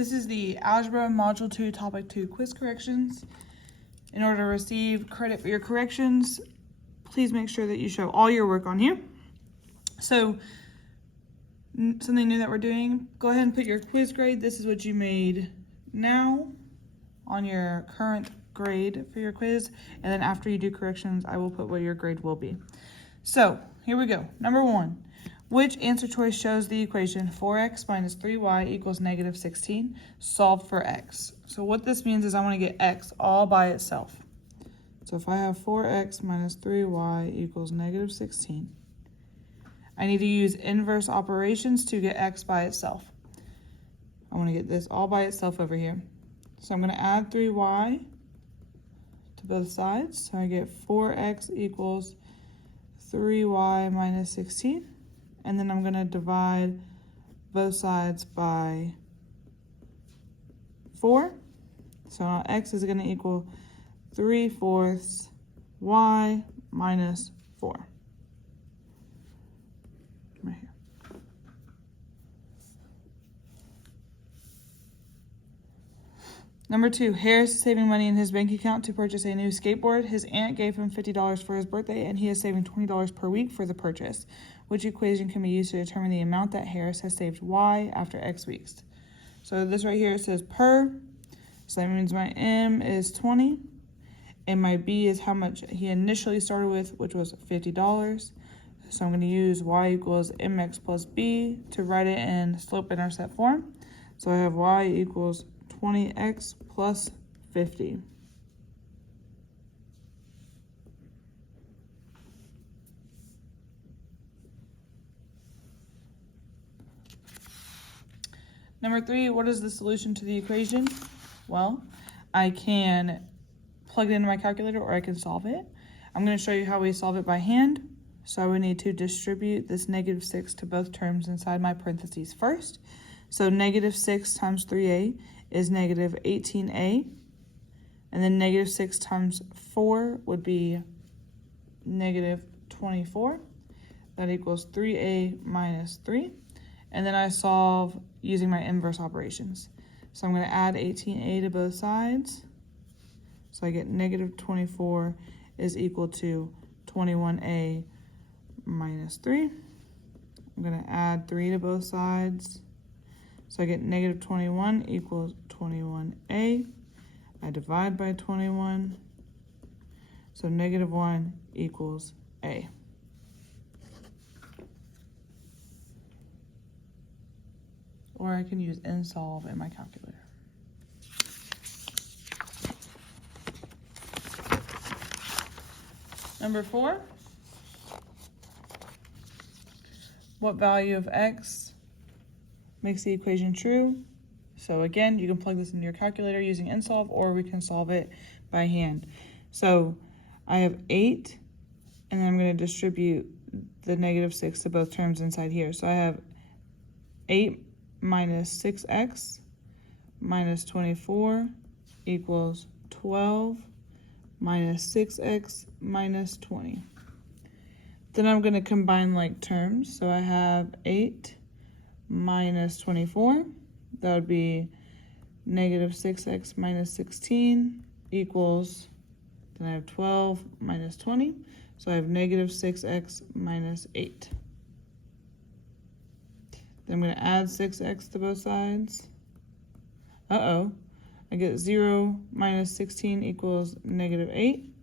This is the Algebra Module 2 Topic 2 quiz corrections. In order to receive credit for your corrections, please make sure that you show all your work on here. So, something new that we're doing, go ahead and put your quiz grade. This is what you made now on your current grade for your quiz. And then after you do corrections, I will put what your grade will be. So, here we go. Number 1. Which answer choice shows the equation 4x minus 3y equals negative 16? Solve for x. So what this means is I want to get x all by itself. So if I have 4x minus 3y equals negative 16, I need to use inverse operations to get x by itself. I want to get this all by itself over here. So I'm going to add 3y to both sides. So I get 4x equals 3y minus 16. And then I'm going to divide both sides by 4. So now x is going to equal 3/4 y minus 4. Right here. Number 2, Harris is saving money in his bank account to purchase a new skateboard. His aunt gave him $50 for his birthday, and he is saving $20 per week for the purchase. Which equation can be used to determine the amount that Harris has saved y after x weeks? So this right here, it says per. So that means my m is 20, and my b is how much he initially started with, which was $50. So I'm going to use y equals mx plus b to write it in slope-intercept form. So I have y equals 20x plus 50. Number 3, what is the solution to the equation? Well, I can plug it into my calculator or I can solve it. I'm going to show you how we solve it by hand. So I would need to distribute this negative 6 to both terms inside my parentheses first. So negative 6 times 3a is negative 18a. And then negative 6 times 4 would be negative 24. That equals 3a minus 3. And then I solve using my inverse operations. So I'm going to add 18a to both sides. So I get negative 24 is equal to 21a minus 3. I'm going to add 3 to both sides. So I get negative 21 equals 21a. I divide by 21. So negative 1 equals a. Or I can use nsolve in my calculator. Number 4, what value of x makes the equation true? So again, you can plug this into your calculator using nsolve, or we can solve it by hand. So I have 8, and then I'm going to distribute the negative 6 to both terms inside here. So I have 8 minus 6x minus 24 equals 12 minus 6x minus 20. Then I'm going to combine like terms. So I have 8 minus 24. That would be negative 6x minus 16 equals, then I have 12 minus 20. So I have negative 6x minus 8. Then I'm going to add 6x to both sides. I get 0 minus 16 equals negative 8.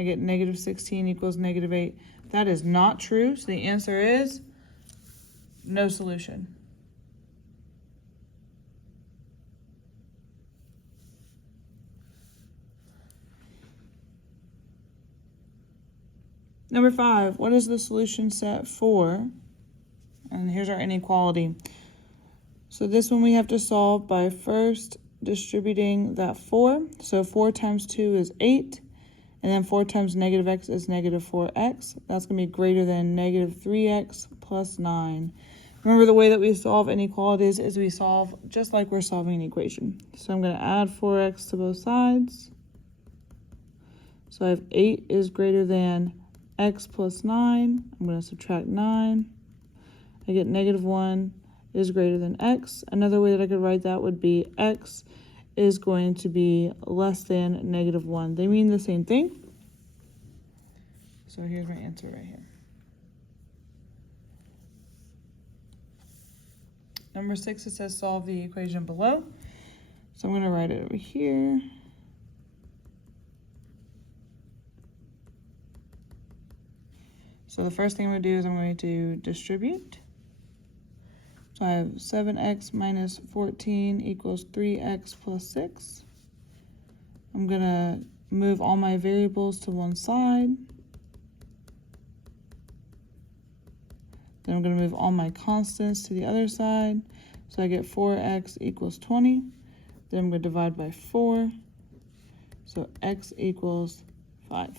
I get negative 16 equals negative 8. That is not true, so the answer is no solution. Number 5, what is the solution set for? And here's our inequality. So this one we have to solve by first distributing that 4. So 4 times 2 is 8. And then 4 times negative x is negative 4x. That's going to be greater than negative 3x plus 9. Remember, the way that we solve inequalities is we solve just like we're solving an equation. So I'm going to add 4x to both sides. So I have 8 is greater than x plus 9. I'm going to subtract 9. I get negative 1 is greater than x. Another way that I could write that would be x is going to be less than -1. They mean the same thing. So here's my answer right here. Number 6, it says solve the equation below. So I'm going to write it over here. So the first thing I'm going to do is I'm going to distribute. So I have 7x minus 14 equals 3x plus 6. I'm going to move all my variables to one side. Then I'm going to move all my constants to the other side. So I get 4x equals 20. Then I'm going to divide by 4. So x equals 5.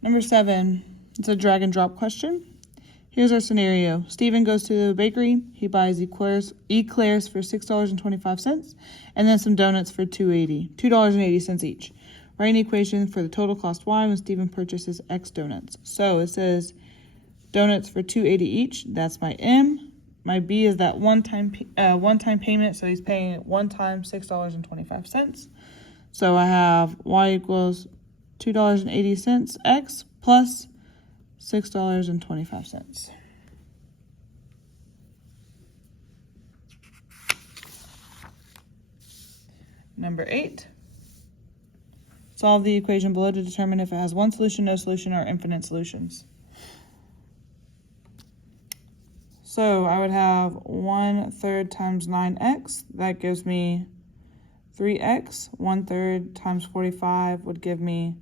Number 7, it's a drag and drop question. Here's our scenario. Stephen goes to the bakery. He buys eclairs for $6.25 and then some donuts for $2.80 each. Write an equation for the total cost y when Stephen purchases x donuts. So it says donuts for $2.80 each. That's my m. My b is that one-time payment, so he's paying one time $6.25. So I have y equals $2.80 x plus $6.25. Number 8. Solve the equation below to determine if it has one solution, no solution, or infinite solutions. So I would have 1/3 times 9x. That gives me 3x. 1/3 times 45 would give me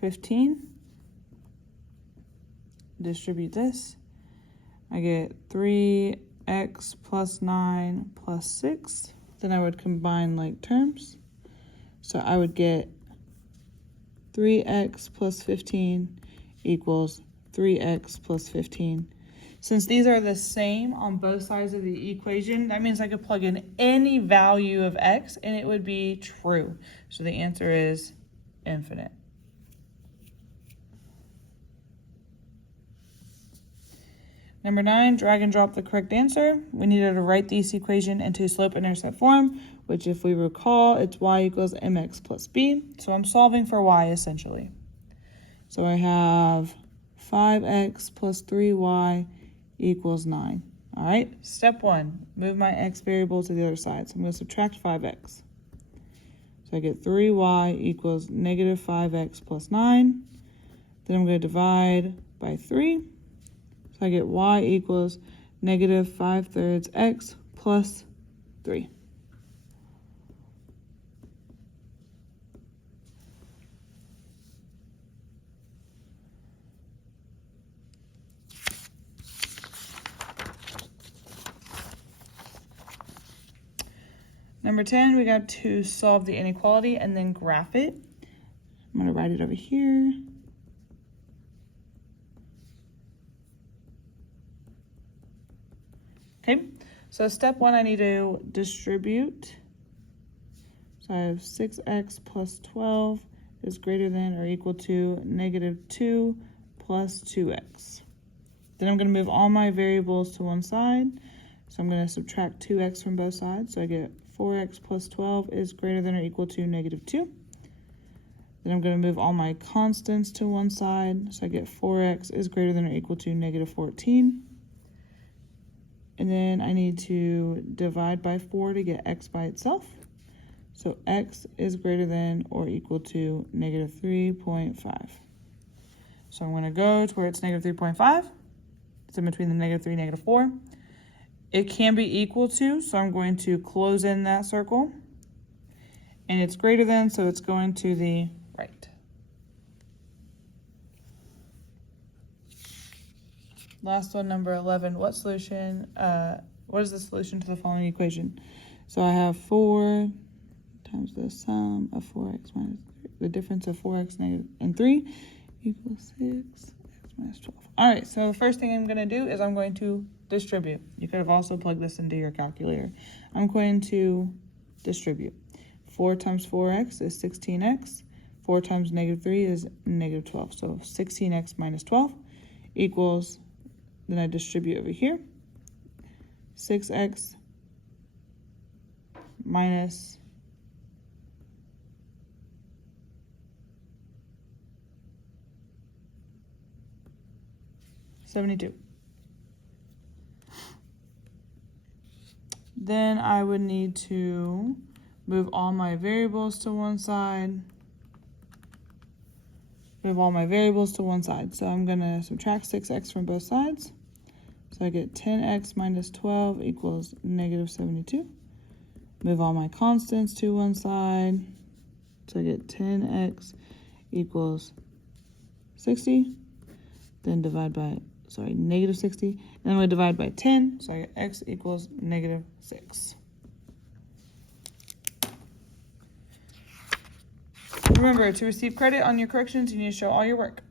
15. Distribute this. I get 3x plus 9 plus 6. Then I would combine like terms. So I would get 3x plus 15 equals 3x plus 15. Since these are the same on both sides of the equation, that means I could plug in any value of x and it would be true. So the answer is infinite. Number 9, drag and drop the correct answer. We needed to write this equation into slope-intercept form, which if we recall, it's y equals mx plus b. So I'm solving for y essentially. So I have 5x plus 3y equals 9. All right, step 1, move my x variable to the other side. So I'm going to subtract 5x. So I get 3y equals negative 5x plus 9. Then I'm going to divide by 3. So I get y equals negative 5/3 x plus 3. Number 10, we got to solve the inequality and then graph it. I'm going to write it over here. Okay, so step 1, I need to distribute. So I have 6x plus 12 is greater than or equal to negative 2 plus 2x. Then I'm going to move all my variables to one side. So I'm going to subtract 2x from both sides. So I get 4x plus 12 is greater than or equal to negative 2. Then I'm going to move all my constants to one side. So I get 4x is greater than or equal to negative 14. And then I need to divide by 4 to get x by itself. So x is greater than or equal to negative 3.5. So I'm going to go to where it's negative 3.5. It's in between the negative 3 and negative 4. It can be equal to, so I'm going to close in that circle. And it's greater than, so it's going to the right. Last one, number 11. What is the solution to the following equation? So I have 4 times the sum of 4x minus 3, the difference of 4x and 3 equals 6x minus 12. All right, so the first thing I'm going to do is I'm going to distribute. You could have also plugged this into your calculator. I'm going to distribute. 4 times 4x is 16x 4 times negative 3 is negative 12. So 16x minus 12 equals, then I distribute over here, 6x minus 72. Then I would need to move all my variables to one side. So I'm going to subtract 6x from both sides. So I get 10x minus 12 equals negative 72. Move all my constants to one side. So I get 10x equals 60. Then divide by, negative 60. Then I'm going to divide by 10. So I get x equals negative 6. Remember, to receive credit on your corrections, you need to show all your work.